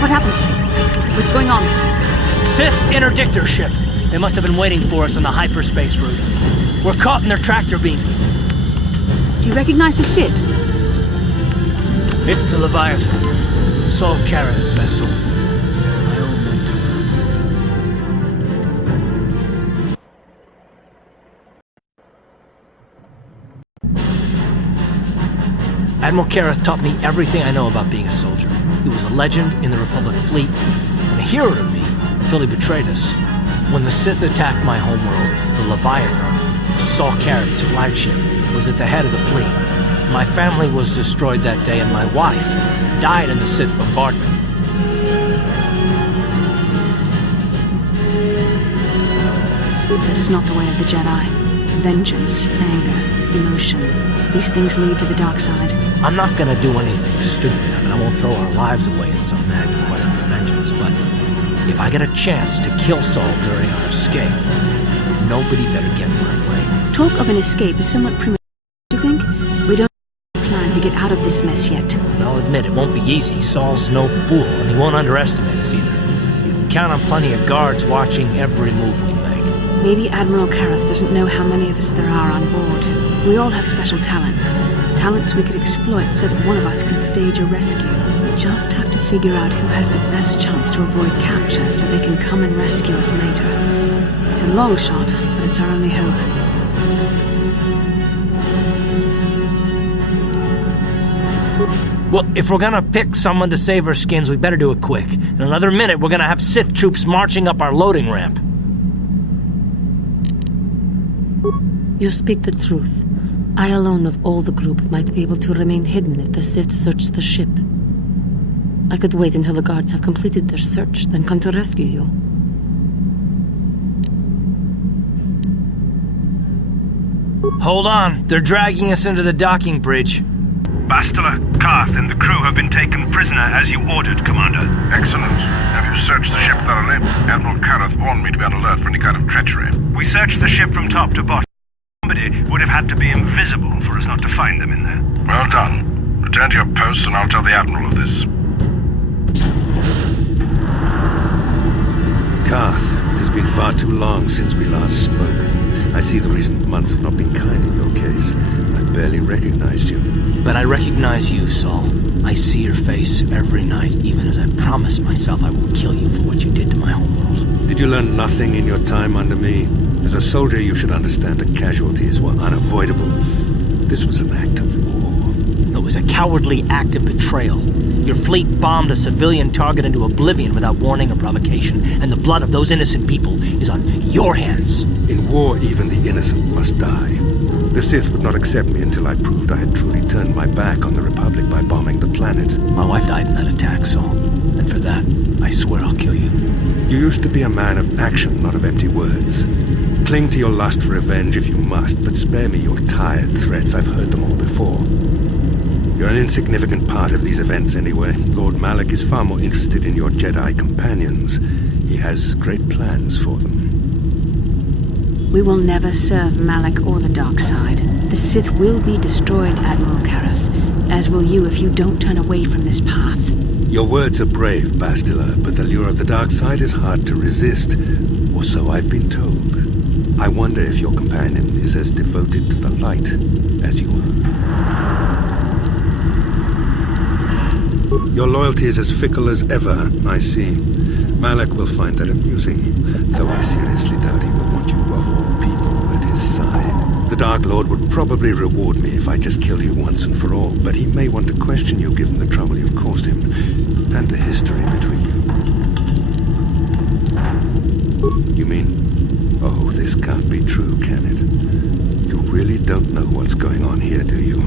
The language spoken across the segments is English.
What happened? What's going on? Sith interdictor ship. They must have been waiting for us on the hyperspace route. We're caught in their tractor beam. Do you recognize the ship? It's the Leviathan. Saul Carrath's vessel. I owe Mentor. Admiral Carrath taught me everything I know about being a soldier. He was a legend in the Republic fleet, and a hero to me until he betrayed us. When the Sith attacked my homeworld, the Leviathan, Saul Carrath's flagship, was at the head of the fleet. My family was destroyed that day, and my wife died in the Sith bombardment. That is not the way of the Jedi. Vengeance, anger, emotion. These things lead to the dark side. I'm not gonna do anything stupid. I mean, I won't throw our lives away in some mad quest for vengeance, but if I get a chance to kill Saul during our escape, nobody better get in my way. Talk of an escape is somewhat premature, do you think? We don't plan to get out of this mess yet. And I'll admit, it won't be easy. Saul's no fool, and he won't underestimate us either. You can count on plenty of guards watching every move we make. Maybe Admiral Carrath doesn't know how many of us there are on board. We all have special talents. Talents we could exploit so that one of us could stage a rescue. We just have to figure out who has the best chance to avoid capture so they can come and rescue us later. It's a long shot, but it's our only hope. Well, if we're gonna pick someone to save our skins, we better do it quick. In another minute, we're gonna have Sith troops marching up our loading ramp. You speak the truth. I alone of all the group might be able to remain hidden if the Sith search the ship. I could wait until the guards have completed their search, then come to rescue you. Hold on, they're dragging us into the docking bridge. Bastila, Karth, and the crew have been taken prisoner as you ordered, Commander. Excellent. Have you searched the ship thoroughly? Admiral Carrath warned me to be on alert for any kind of treachery. We searched the ship from top to bottom. Somebody would have had to be invisible for us not to find them in there. Well done. Return to your posts and I'll tell the Admiral of this. Karth, it has been far too long since we last spoke. I see the recent months have not been kind in your case. I barely recognized you. But I recognize you, Saul. I see your face every night, even as I promise myself I will kill you for what you did to my homeworld. Did you learn nothing in your time under me? As a soldier, you should understand that casualties were unavoidable. This was an act of war. It was a cowardly act of betrayal. Your fleet bombed a civilian target into oblivion without warning or provocation, and the blood of those innocent people is on your hands. In war, even the innocent must die. The Sith would not accept me until I proved I had truly turned my back on the Republic by bombing the planet. My wife died in that attack, Saul. And for that, I swear I'll kill you. You used to be a man of action, not of empty words. Cling to your lust for revenge if you must, but spare me your tired threats. I've heard them all before. You're an insignificant part of these events anyway. Lord Malak is far more interested in your Jedi companions. He has great plans for them. We will never serve Malak or the dark side. The Sith will be destroyed, Admiral Carrath, as will you if you don't turn away from this path. Your words are brave, Bastila, but the lure of the dark side is hard to resist, or so I've been told. I wonder if your companion is as devoted to the light as you are. Your loyalty is as fickle as ever, I see. Malak will find that amusing, though I seriously doubt he will want you of all people at his side. The Dark Lord would probably reward me if I just killed you once and for all, but he may want to question you given the trouble you've caused him, and the history between you. You mean... Oh, this can't be true, can it? You really don't know what's going on here, do you?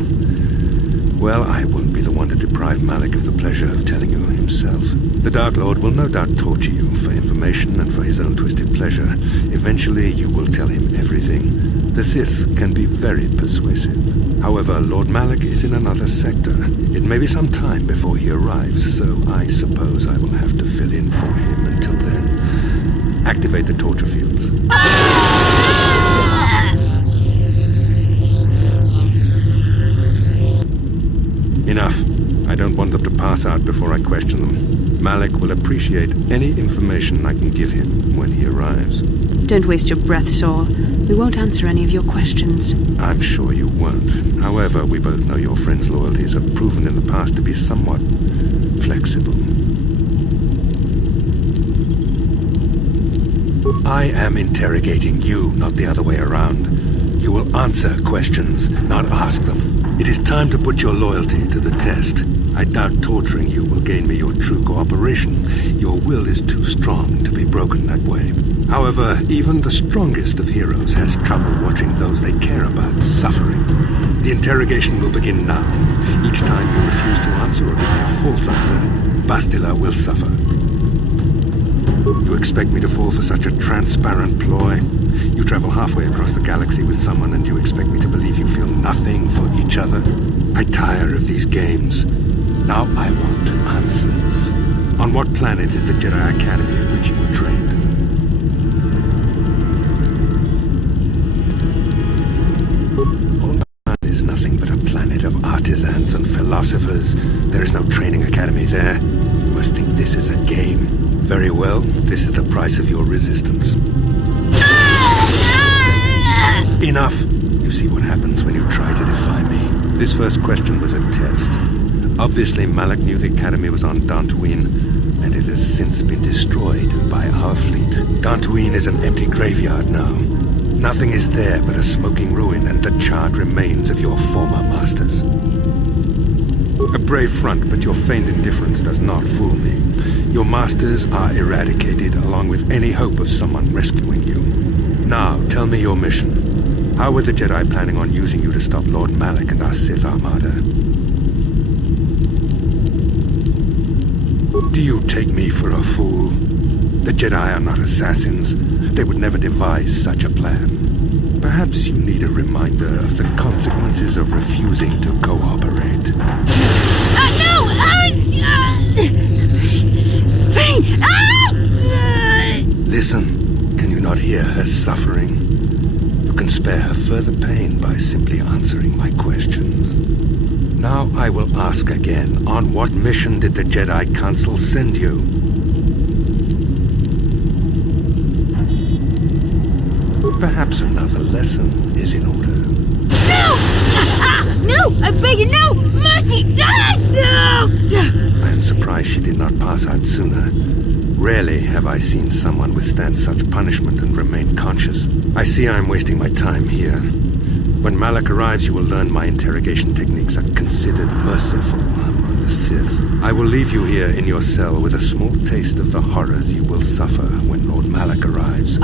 Well, I won't be the one to deprive Malik of the pleasure of telling you himself. The Dark Lord will no doubt torture you for information and for his own twisted pleasure. Eventually, you will tell him everything. The Sith can be very persuasive. However, Lord Malik is in another sector. It may be some time before he arrives, so I suppose I will have to fill in for him until then. Activate the torture fields. Enough. I don't want them to pass out before I question them. Malik will appreciate any information I can give him when he arrives. Don't waste your breath, Saul. We won't answer any of your questions. I'm sure you won't. However, we both know your friend's loyalties have proven in the past to be somewhat flexible. I am interrogating you, not the other way around. You will answer questions, not ask them. It is time to put your loyalty to the test. I doubt torturing you will gain me your true cooperation. Your will is too strong to be broken that way. However, even the strongest of heroes has trouble watching those they care about suffering. The interrogation will begin now. Each time you refuse to answer or give me a false answer, Bastila will suffer. You expect me to fall for such a transparent ploy? You travel halfway across the galaxy with someone and you expect me to believe you feel nothing for each other? I tire of these games. Now I want answers. On what planet is the Jedi Academy in which you were trained? Alderaan is nothing but a planet of artisans and philosophers. There is no training academy there. You must think this is a game. Very well, this is the price of your resistance. Enough! You see what happens when you try to defy me. This first question was a test. Obviously, Malik knew the Academy was on Tatooine, and it has since been destroyed by our fleet. Tatooine is an empty graveyard now. Nothing is there but a smoking ruin and the charred remains of your former masters. A brave front, but your feigned indifference does not fool me. Your masters are eradicated, along with any hope of someone rescuing you. Now, tell me your mission. How were the Jedi planning on using you to stop Lord Malik and our Sith Armada? Do you take me for a fool? The Jedi are not assassins. They would never devise such a plan. Perhaps you need a reminder of the consequences of refusing to cooperate. Listen, can you not hear her suffering? You can spare her further pain by simply answering my questions. Now I will ask again, on what mission did the Jedi Council send you? Perhaps another lesson is in order. No! I beg you, no! Mercy! No! I am surprised she did not pass out sooner. Rarely have I seen someone withstand such punishment and remain conscious. I see I am wasting my time here. When Malik arrives, you will learn my interrogation techniques are considered merciful among the Sith. I will leave you here in your cell with a small taste of the horrors you will suffer when Lord Malik arrives.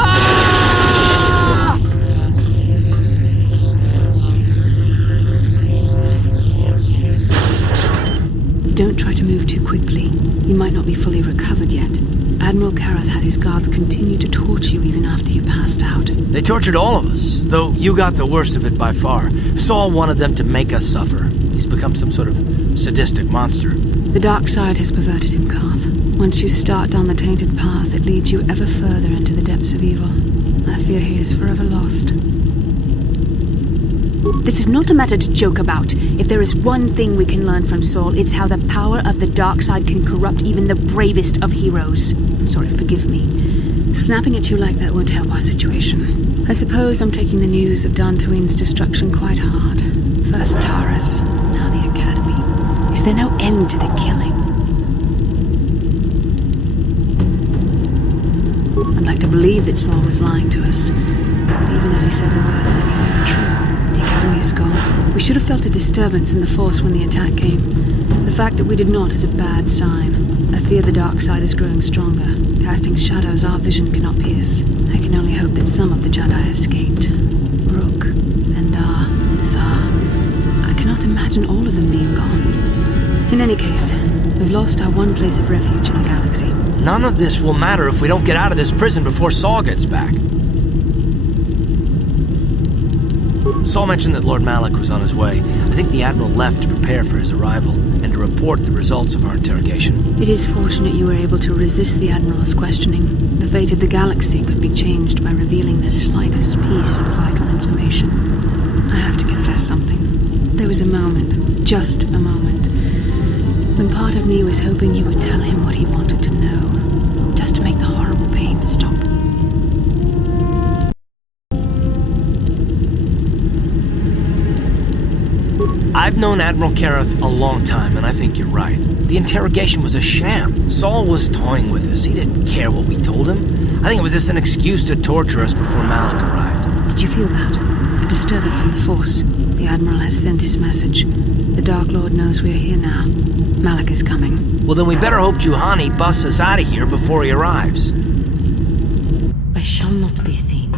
Don't try to move too quickly. You might not be fully recovered yet. Admiral Karath had his guards continue to torture you even after you passed out. They tortured all of us, though you got the worst of it by far. Saul wanted them to make us suffer. He's become some sort of sadistic monster. The dark side has perverted him, Karth. Once you start down the tainted path, it leads you ever further into the depths of evil. I fear he is forever lost. This is not a matter to joke about. If there is one thing we can learn from Saul, it's how the power of the dark side can corrupt even the bravest of heroes. I'm sorry, forgive me. Snapping at you like that won't help our situation. I suppose I'm taking the news of Tatooine's destruction quite hard. First Taras, now the Academy. Is there no end to the killing? I'd like to believe that Saul was lying to us. But even as he said the words, I knew they were true. The Academy is gone. We should have felt a disturbance in the Force when the attack came. The fact that we did not is a bad sign. I fear the dark side is growing stronger, casting shadows our vision cannot pierce. I can only hope that some of the Jedi escaped. Rook, Endar, Zar. I cannot imagine all of them being gone. lost our one place of refuge in the galaxy. None of this will matter if we don't get out of this prison before Saul gets back. Saul mentioned that Lord Malak was on his way. I think the Admiral left to prepare for his arrival and to report the results of our interrogation. It is fortunate you were able to resist the Admiral's questioning. The fate of the galaxy could be changed by revealing the slightest piece of vital information. I have to confess something. There was a moment, just a moment, when part of me was hoping you would tell him what he wanted to know, just to make the horrible pain stop. I've known Admiral Kareth a long time, and I think you're right. The interrogation was a sham. Saul was toying with us. He didn't care what we told him. I think it was just an excuse to torture us before Malak arrived. Did you feel that? A disturbance in the Force. The Admiral has sent his message. The Dark Lord knows we're here now. Malak is coming. Well, then we better hope Juhani busts us out of here before he arrives. I shall not be seen.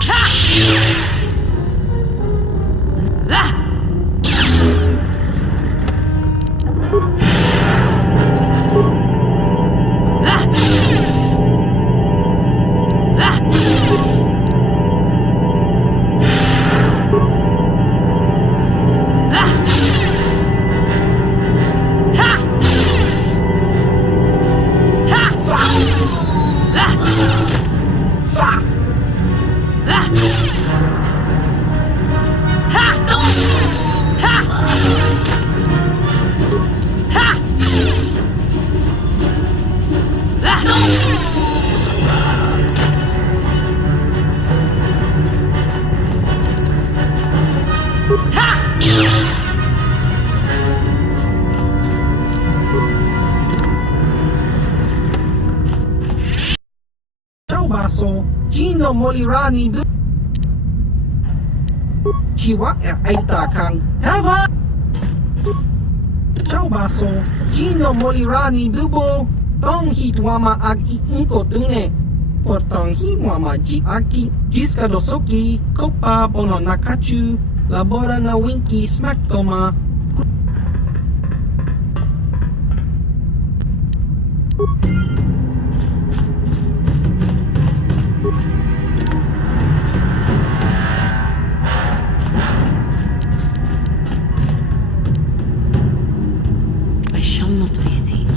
Ha! baso Gino Molirani Chiwa Aita Kang Tava Ciao baso Gino Molirani Bubo Tong hitwama ag iinko tune Portong hiwama ji aki Jiska dosoki Kopa bono nakachu Labora na winki smaktoma I shall not be seen.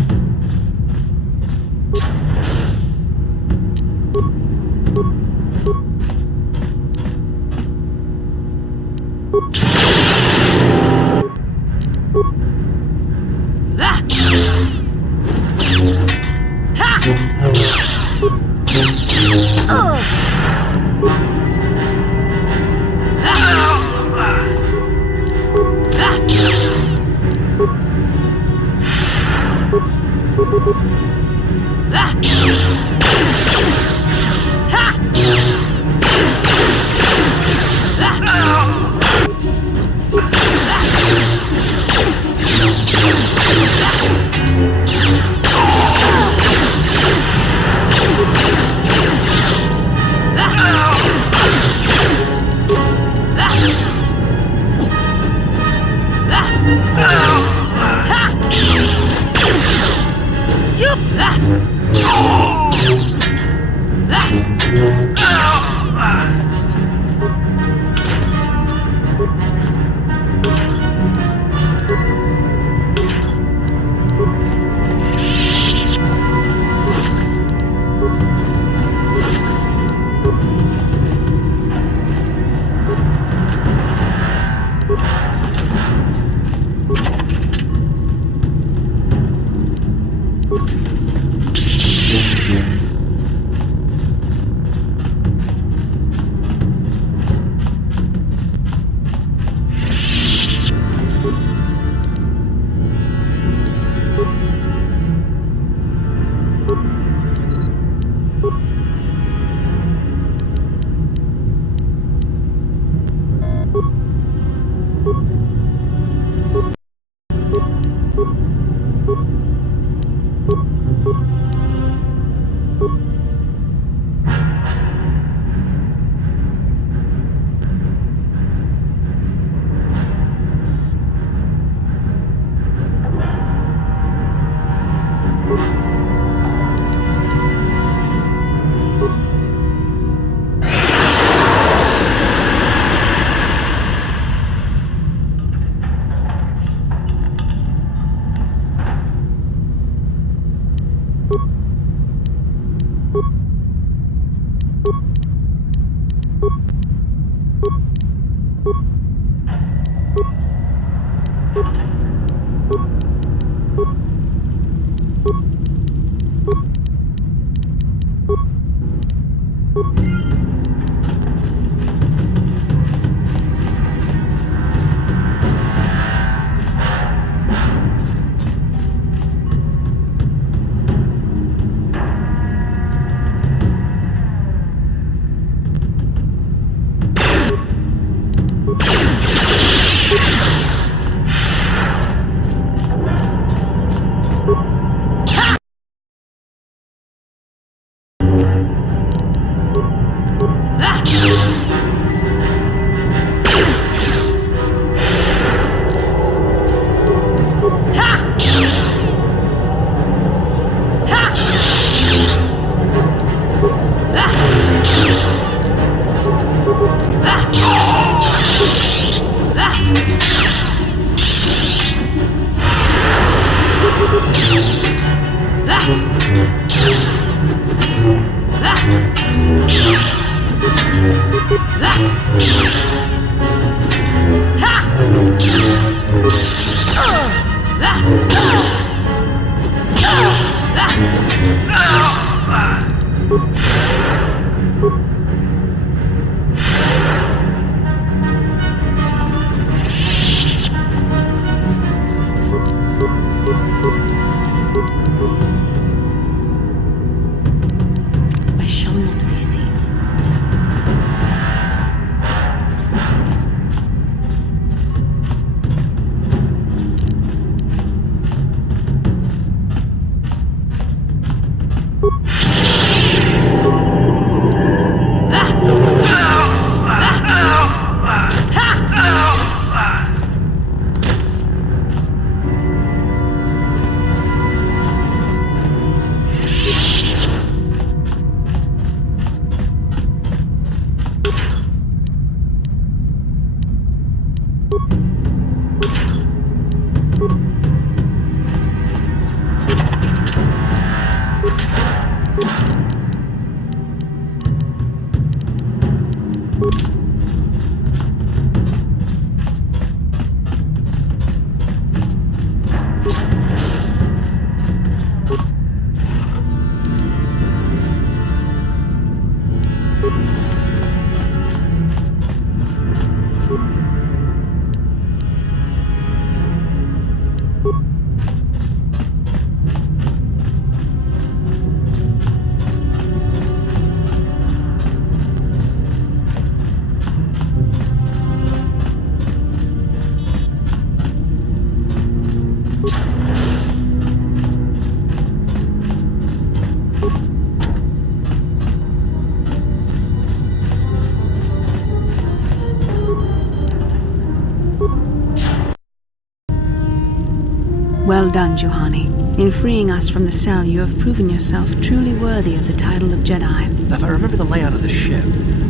done, Juhani. In freeing us from the cell, you have proven yourself truly worthy of the title of Jedi. If I remember the layout of the ship,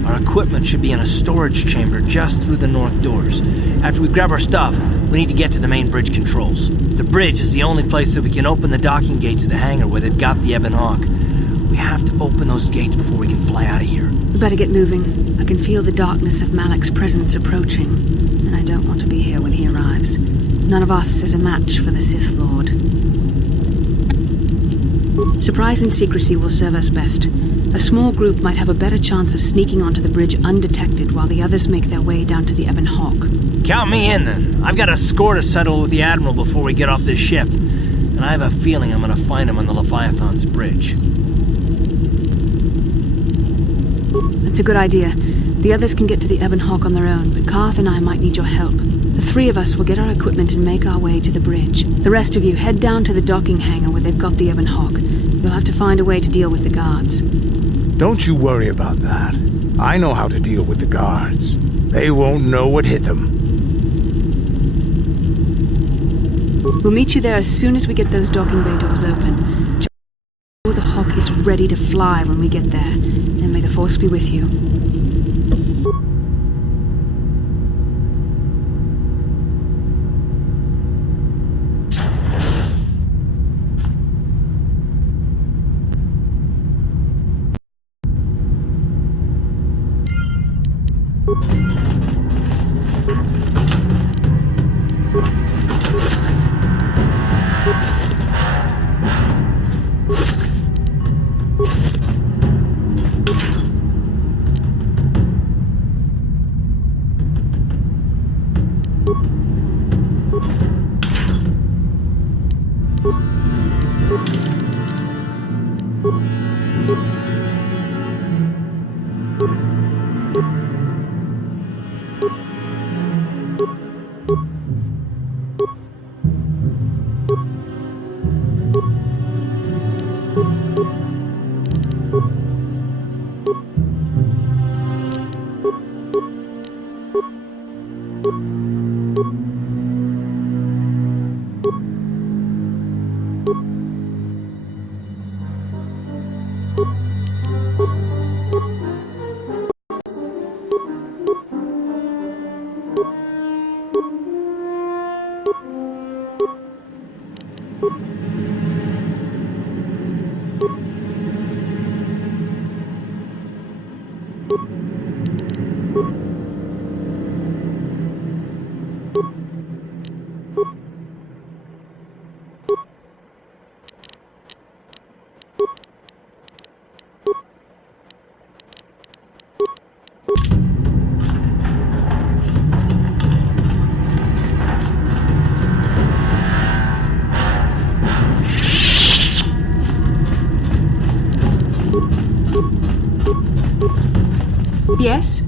our equipment should be in a storage chamber just through the north doors. After we grab our stuff, we need to get to the main bridge controls. The bridge is the only place that we can open the docking gates of the hangar where they've got the Ebon Hawk. We have to open those gates before we can fly out of here. We better get moving. I can feel the darkness of Malak's presence approaching, and I don't want to be here when he arrives. None of us is a match for the Sith Lord. Surprise and secrecy will serve us best. A small group might have a better chance of sneaking onto the bridge undetected while the others make their way down to the Ebon Hawk. Count me in, then. I've got a score to settle with the Admiral before we get off this ship, and I have a feeling I'm going to find him on the Leviathan's bridge. That's a good idea. The others can get to the Ebon Hawk on their own, but Karth and I might need your help. The three of us will get our equipment and make our way to the bridge. The rest of you head down to the docking hangar where they've got the Ebon Hawk. You'll have to find a way to deal with the guards. Don't you worry about that. I know how to deal with the guards. They won't know what hit them. We'll meet you there as soon as we get those docking bay doors open. The Hawk is ready to fly when we get there, and may the Force be with you. Yes?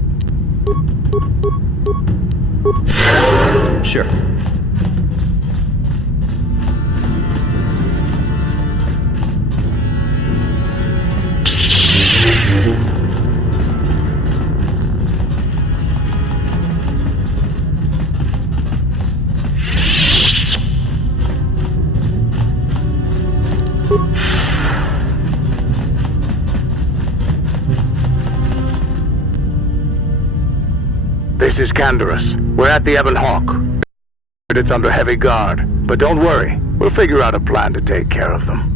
Sure. This is Canderous. We're at the Ebon Hawk. It's under heavy guard, but don't worry. We'll figure out a plan to take care of them.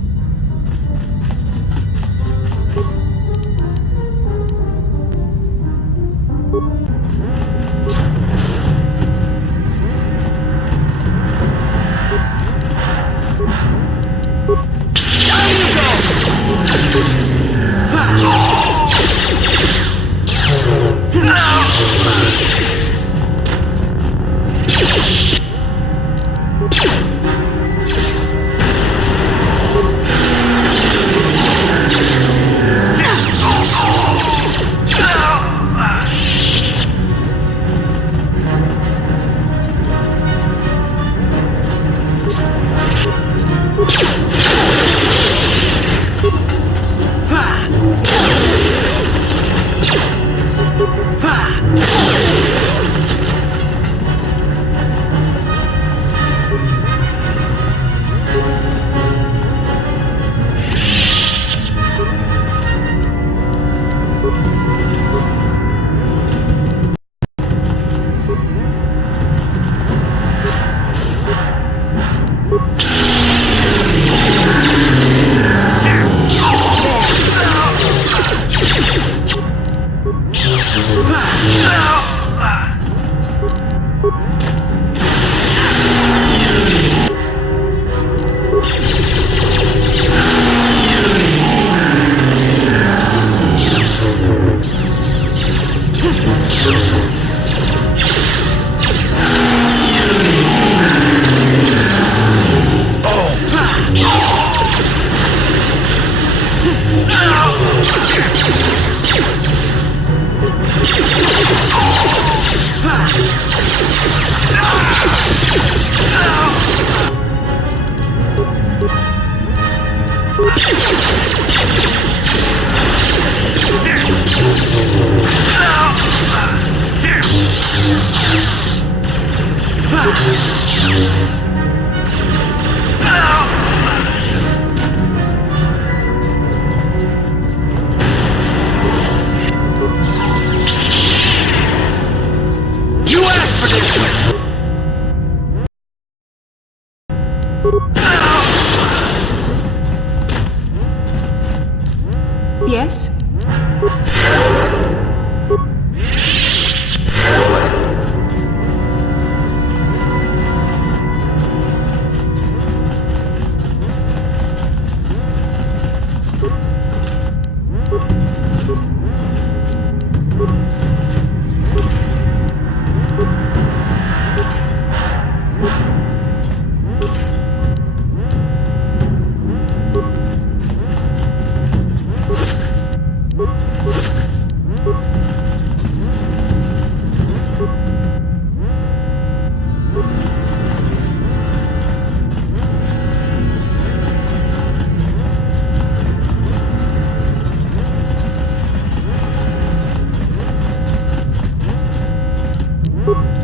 You asked for this! Yes?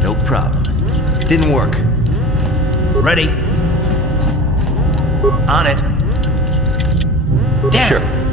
No problem. It didn't work. Ready? On it. Damn. Sure.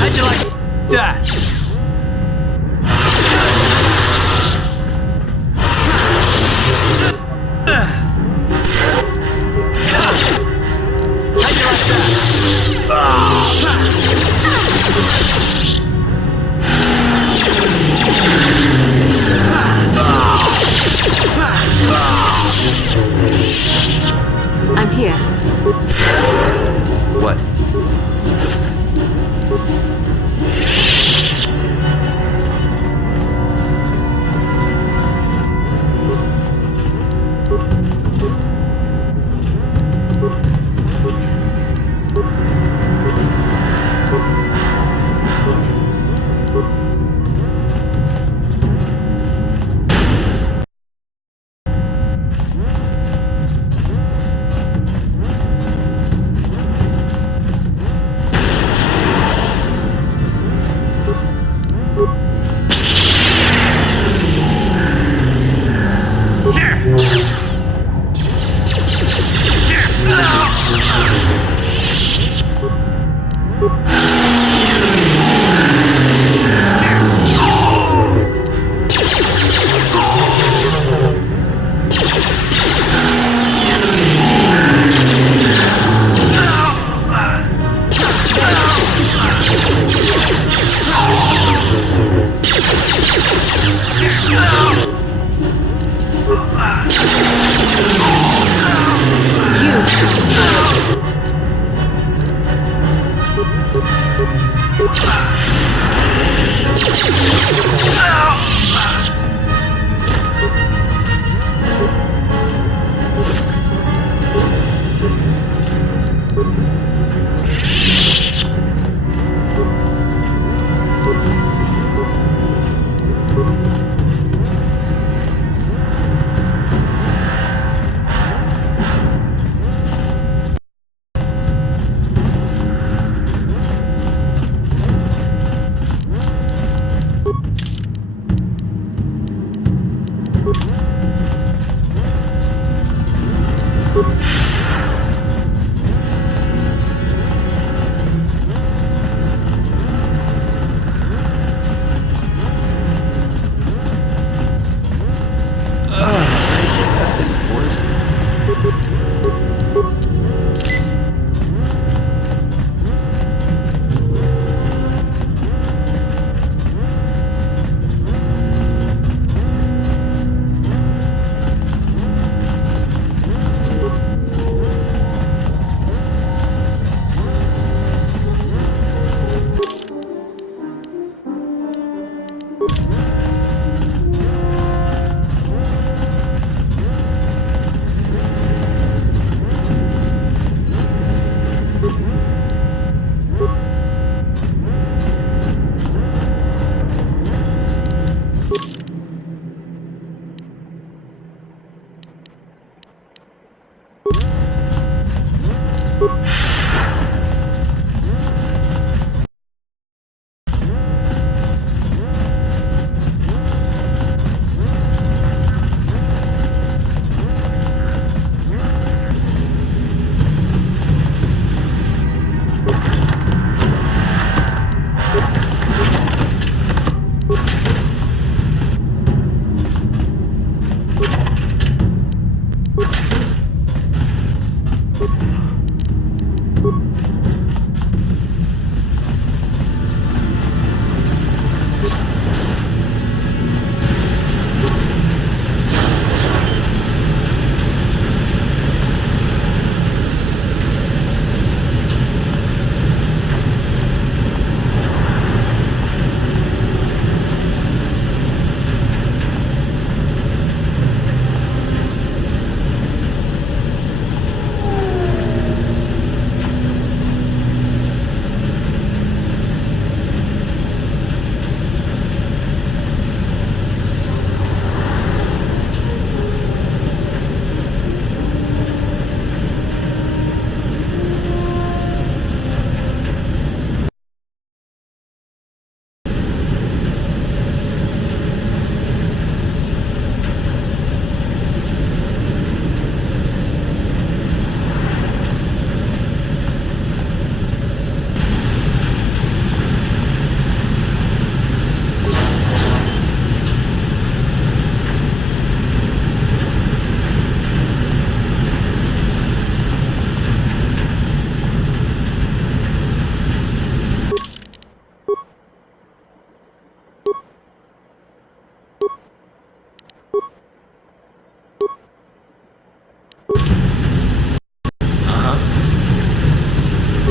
How'd you like that? How'd you like I'm here. What?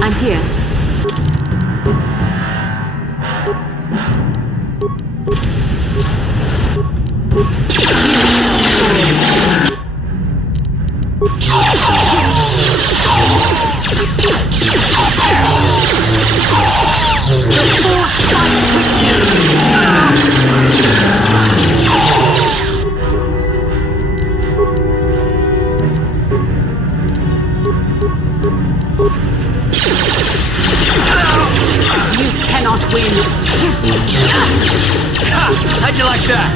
I'm here. How'd you like that?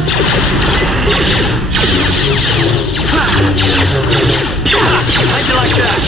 How'd you like that?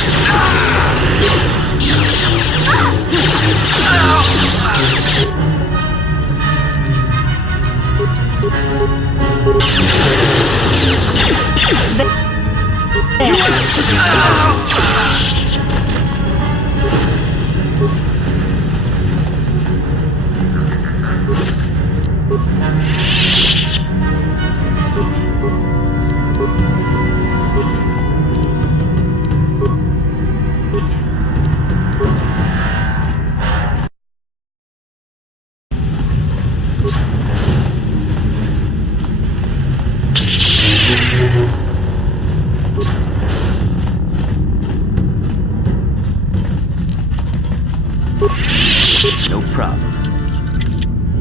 No problem.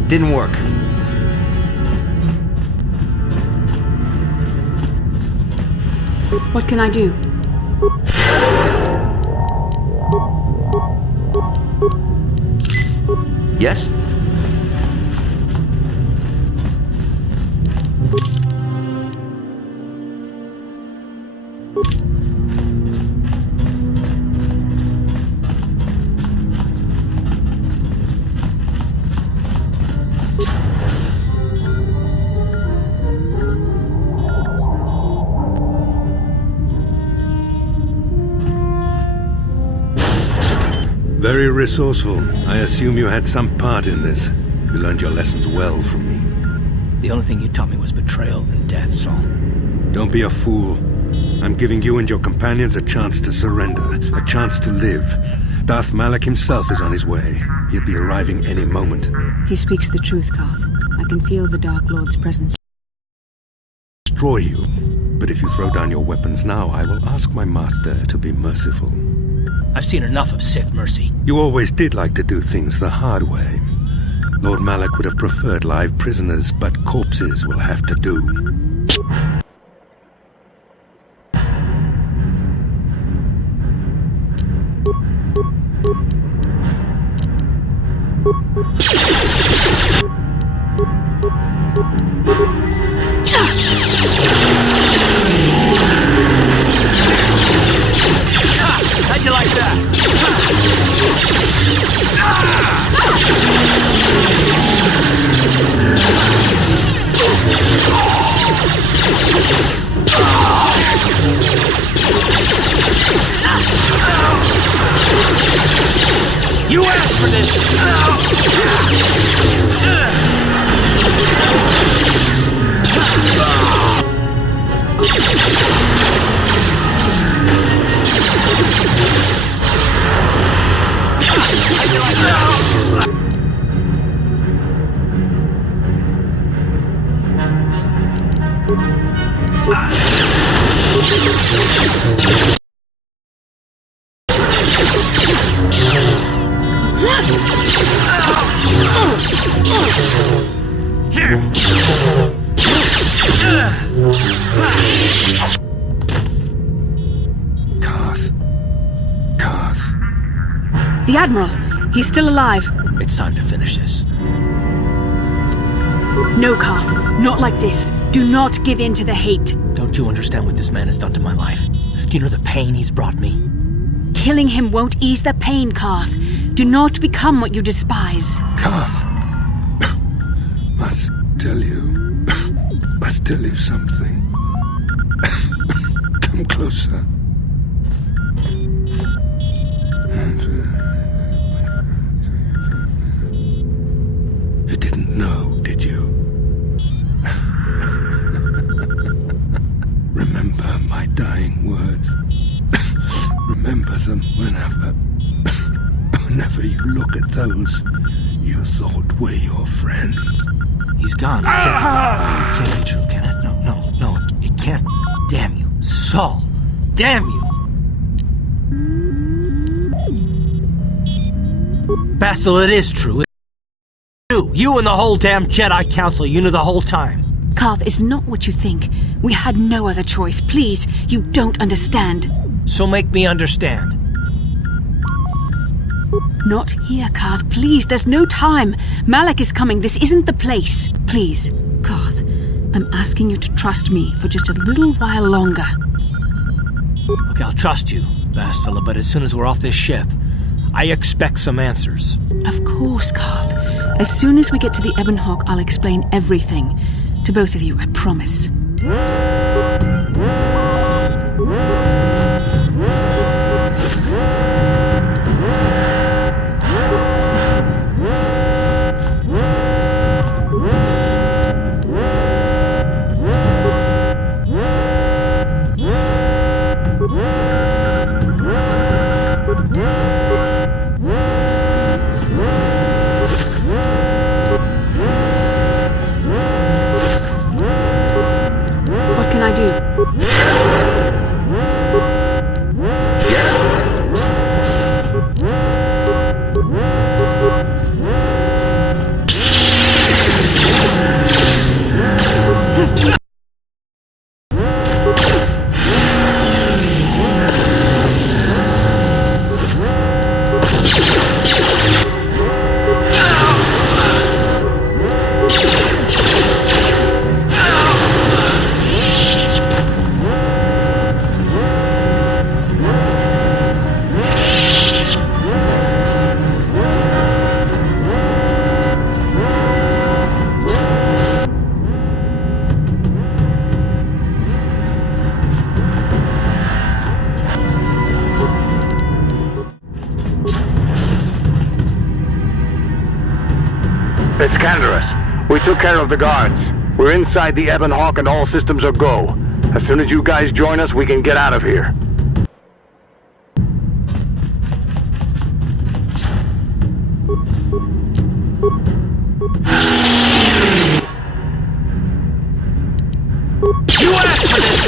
Didn't work. What can I do? Yes? Very resourceful. I assume you had some part in this. You learned your lessons well from me. The only thing you taught me was betrayal and death, Saul. Don't be a fool. I'm giving you and your companions a chance to surrender, a chance to live. Darth Malak himself is on his way. He'll be arriving any moment. He speaks the truth, Karth. I can feel the Dark Lord's presence. Destroy you. But if you throw down your weapons now, I will ask my master to be merciful. I've seen enough of Sith mercy. You always did like to do things the hard way. Lord Malak would have preferred live prisoners, but corpses will have to do. How'd you like that? You asked for this! The Admiral! He's still alive! It's time to finish this. No, Karth. Not like this. Do not give in to the hate. Don't you understand what this man has done to my life? Do you know the pain he's brought me? Killing him won't ease the pain, Karth. Do not become what you despise. Karth. Must tell you something. Come closer. You didn't know, did you? Remember my dying words. Remember them whenever you look at those you thought were your friends. He's gone. He said, it can't be true, can it? No, it can't. Damn you. Saul. Damn you. Basil, it is true. You and the whole damn Jedi Council, you knew the whole time. Karth, it's not what you think. We had no other choice. Please, you don't understand. So make me understand. Not here, Karth. Please, there's no time. Malak is coming. This isn't the place. Please, Karth, I'm asking you to trust me for just a little while longer. Okay, I'll trust you, Bastila, but as soon as we're off this ship, I expect some answers. Of course, Karth. As soon as we get to the Ebon Hawk, I'll explain everything. To both of you, I promise. What can I do? It's Canderous. We took care of the guards. We're inside the Ebon Hawk and all systems are go. As soon as you guys join us, we can get out of here. You asked for this!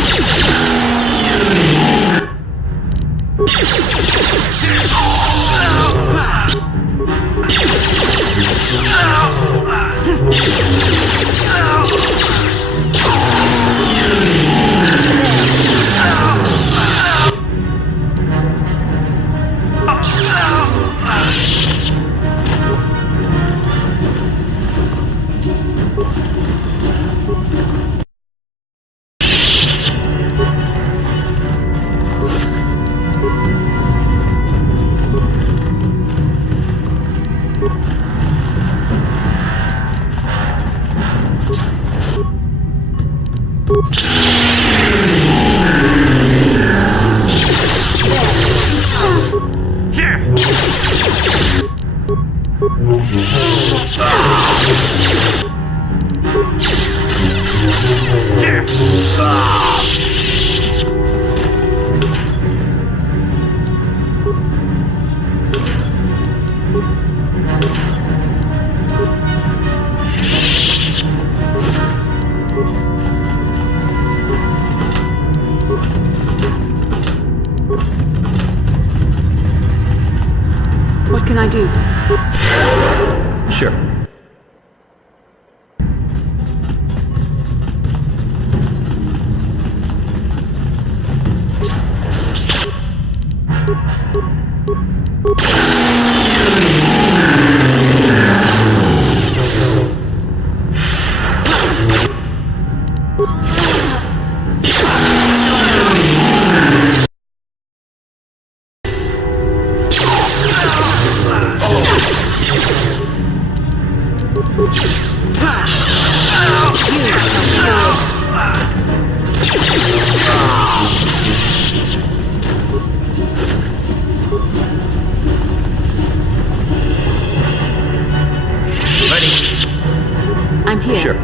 What can I do? Sure. I'm here. Sure.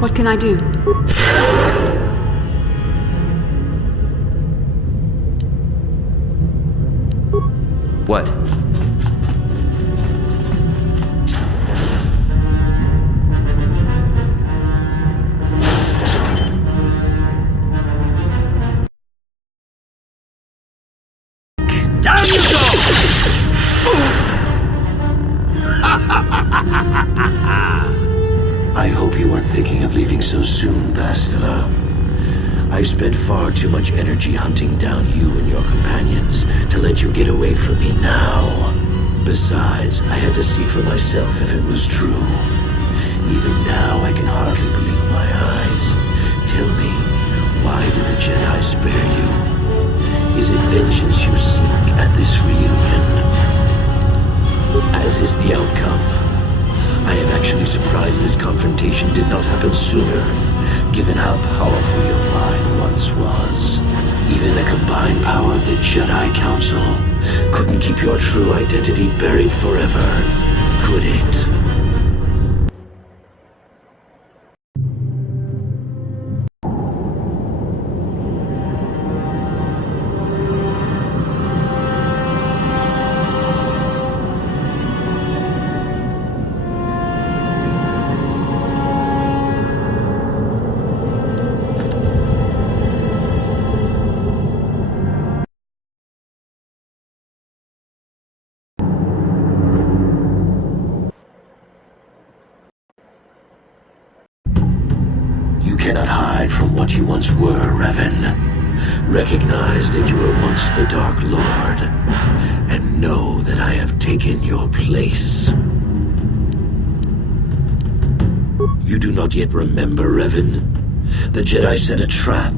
What can I do? What? Down you go! I hope you weren't thinking of leaving so soon, Bastila. I've spent far too much energy hunting down you and your companions to let you get away from me now. Besides, I had to see for myself if it was true. Even now, I can hardly believe my eyes. Tell me, why did the Jedi spare you? Is it vengeance you seek at this reunion? As is the outcome. I am actually surprised this confrontation did not happen sooner, given how powerful your mind once was. Even the combined power of the Jedi Council couldn't keep your true identity buried forever, could it? You cannot hide from what you once were, Revan. Recognize that you were once the Dark Lord, and know that I have taken your place. You do not yet remember, Revan? The Jedi set a trap.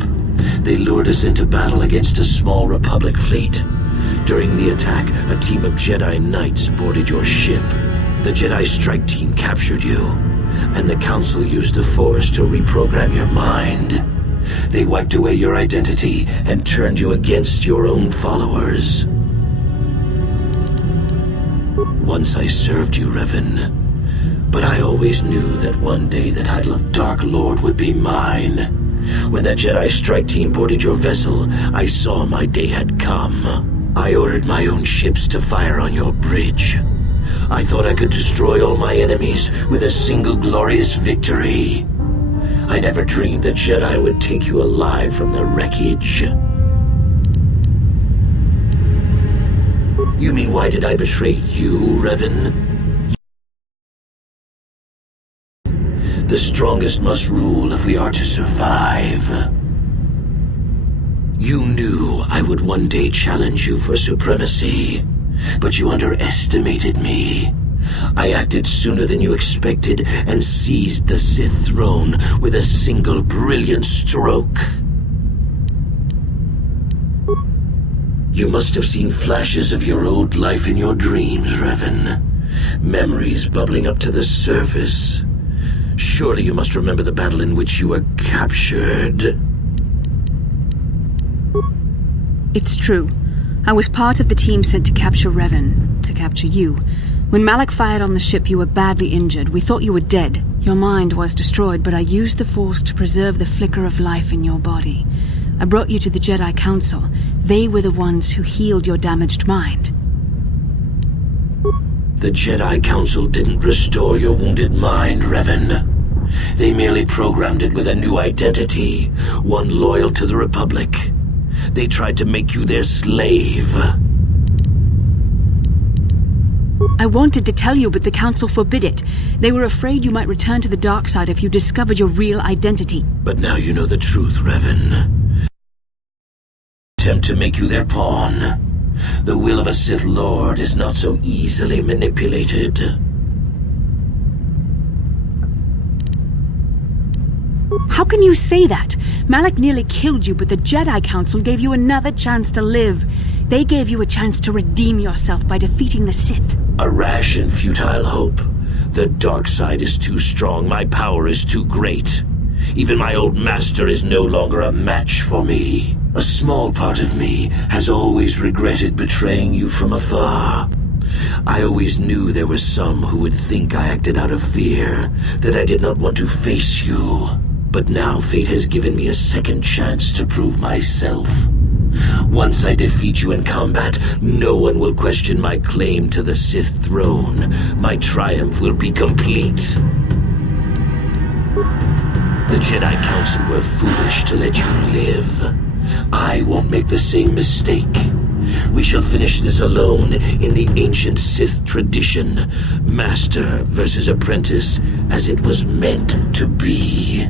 They lured us into battle against a small Republic fleet. During the attack, a team of Jedi Knights boarded your ship. The Jedi strike team captured you, and the Council used the Force to reprogram your mind. They wiped away your identity and turned you against your own followers. Once I served you, Revan, but I always knew that one day the title of Dark Lord would be mine. When that Jedi strike team boarded your vessel, I saw my day had come. I ordered my own ships to fire on your bridge. I thought I could destroy all my enemies with a single glorious victory. I never dreamed that Jedi would take you alive from the wreckage. You mean, why did I betray you, Revan? The strongest must rule if we are to survive. You knew I would one day challenge you for supremacy, but you underestimated me. I acted sooner than you expected and seized the Sith throne with a single brilliant stroke. You must have seen flashes of your old life in your dreams, Revan. Memories bubbling up to the surface. Surely you must remember the battle in which you were captured. It's true. I was part of the team sent to capture Revan, to capture you. When Malak fired on the ship, you were badly injured. We thought you were dead. Your mind was destroyed, but I used the Force to preserve the flicker of life in your body. I brought you to the Jedi Council. They were the ones who healed your damaged mind. The Jedi Council didn't restore your wounded mind, Revan. They merely programmed it with a new identity, one loyal to the Republic. They tried to make you their slave. I wanted to tell you, but the Council forbid it. They were afraid you might return to the dark side if you discovered your real identity. But now you know the truth, Revan. Attempt to make you their pawn. The will of a Sith Lord is not so easily manipulated. How can you say that? Malak nearly killed you, but the Jedi Council gave you another chance to live. They gave you a chance to redeem yourself by defeating the Sith. A rash and futile hope. The dark side is too strong, my power is too great. Even my old master is no longer a match for me. A small part of me has always regretted betraying you from afar. I always knew there were some who would think I acted out of fear, that I did not want to face you. But now fate has given me a second chance to prove myself. Once I defeat you in combat, no one will question my claim to the Sith throne. My triumph will be complete. The Jedi Council were foolish to let you live. I won't make the same mistake. We shall finish this alone in the ancient Sith tradition. Master versus apprentice, as it was meant to be.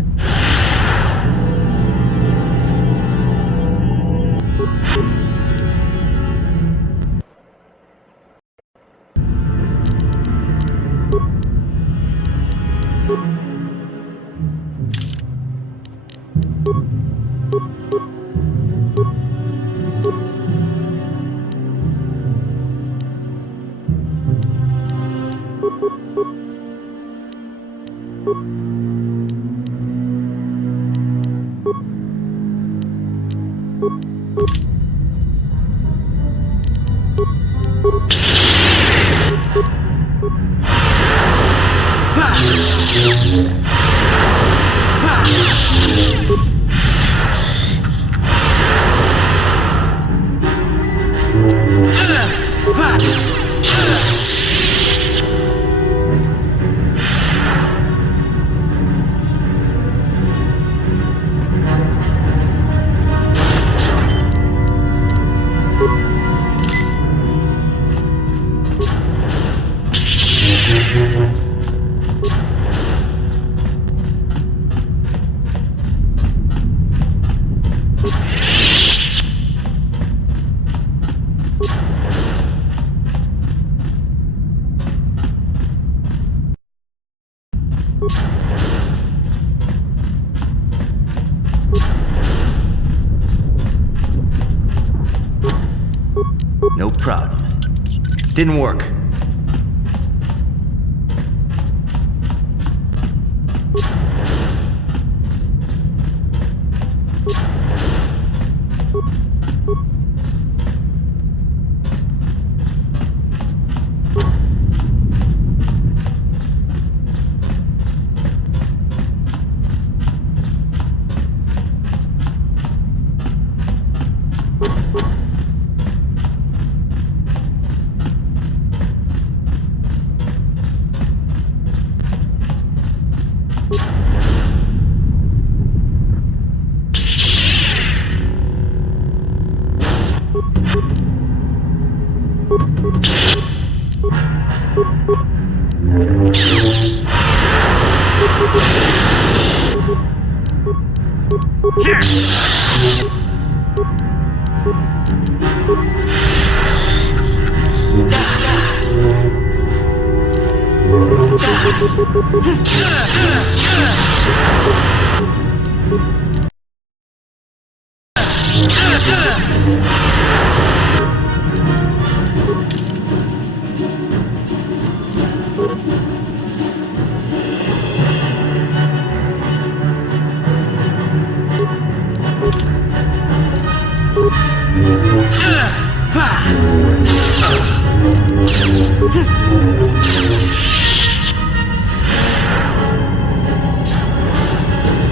Didn't work.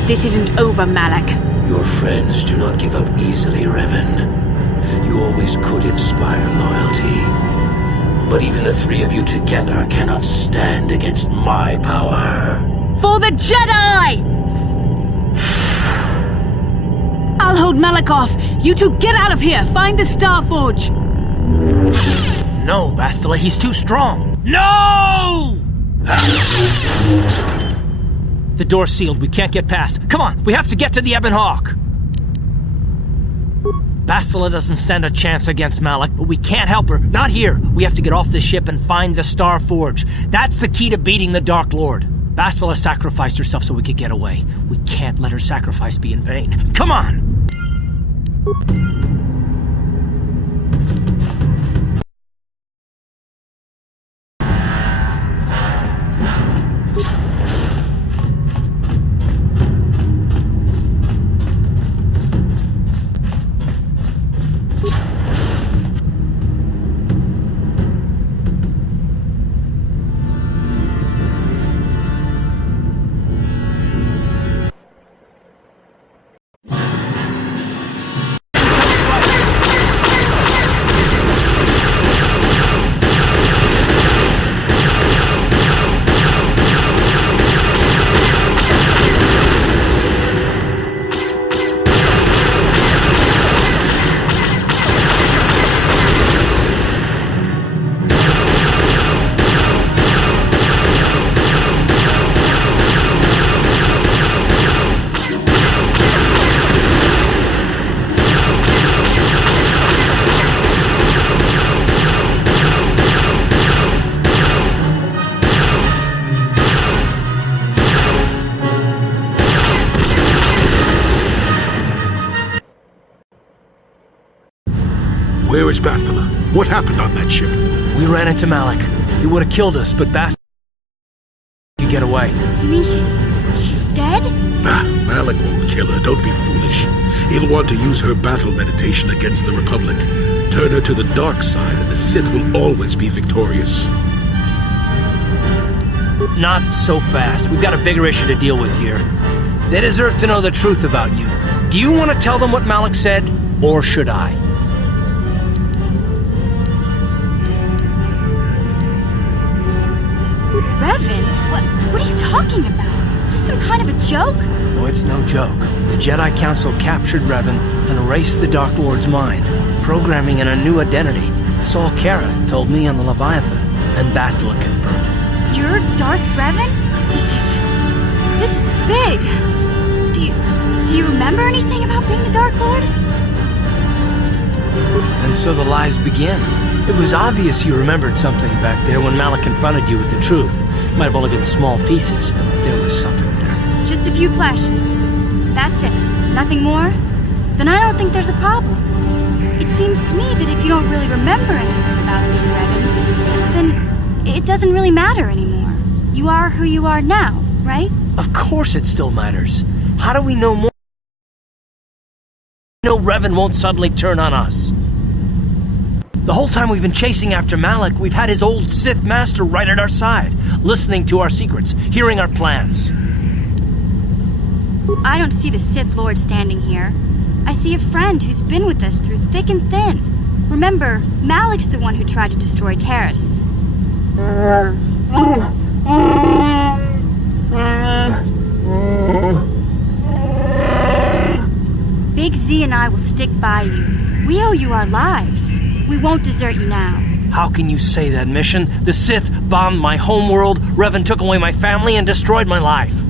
This isn't over, Malak. Your friends do not give up easily, Revan. You always could inspire loyalty. But even the three of you together cannot stand against my power. For the Jedi! I'll hold Malak off. You two get out of here. Find the Starforge. No, Bastila, he's too strong. No! The door's sealed. We can't get past. Come on, we have to get to the Ebon Hawk. Bastila doesn't stand a chance against Malak, but we can't help her. Not here. We have to get off the ship and find the Star Forge. That's the key to beating the Dark Lord. Bastila sacrificed herself so we could get away. We can't let her sacrifice be in vain. Come on! Where is Bastila? What happened on that ship? We ran into Malak. He would have killed us, but Bastila could get away. You mean she's dead? Bah, Malak won't kill her. Don't be foolish. He'll want to use her battle meditation against the Republic. Turn her to the dark side, and the Sith will always be victorious. Not so fast. We've got a bigger issue to deal with here. They deserve to know the truth about you. Do you want to tell them what Malak said, or should I? Revan? What are you talking about? Is this some kind of a joke? Oh, it's no joke. The Jedi Council captured Revan and erased the Dark Lord's mind, programming in a new identity. Saul Kareth told me on the Leviathan, and Bastila confirmed it. You're Darth Revan? This is big. Do you remember anything about being the Dark Lord? And so the lies begin. It was obvious you remembered something back there when Malak confronted you with the truth. Might have only been small pieces, but there was something there. Just a few flashes. That's it. Nothing more? Then I don't think there's a problem. It seems to me that if you don't really remember anything about being Revan, then it doesn't really matter anymore. You are who you are now, right? Of course it still matters. How do we know more? No, Revan won't suddenly turn on us. The whole time we've been chasing after Malak, we've had his old Sith master right at our side, listening to our secrets, hearing our plans. I don't see the Sith Lord standing here. I see a friend who's been with us through thick and thin. Remember, Malak's the one who tried to destroy Terrace. Big Z and I will stick by you. We owe you our lives. We won't desert you now. How can you say that, Mission? The Sith bombed my homeworld, Revan took away my family, and destroyed my life.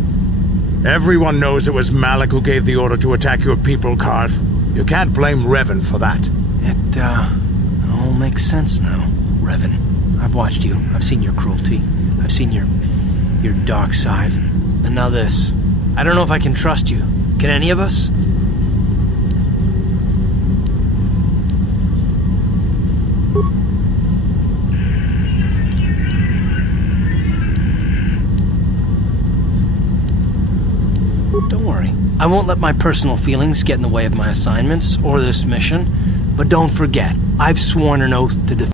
Everyone knows it was Malak who gave the order to attack your people, Karth. You can't blame Revan for that. It, all makes sense now. Revan, I've watched you. I've seen your cruelty. I've seen your dark side. And now this. I don't know if I can trust you. Can any of us? Don't worry. I won't let my personal feelings get in the way of my assignments or this mission. But don't forget, I've sworn an oath to defend.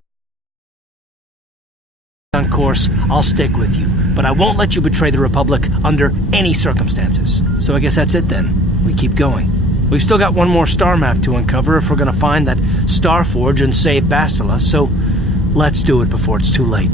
On course, I'll stick with you, but I won't let you betray the Republic under any circumstances. So I guess that's it then. We keep going. We've still got one more star map to uncover if we're gonna find that Starforge and save Bastila, so let's do it before it's too late.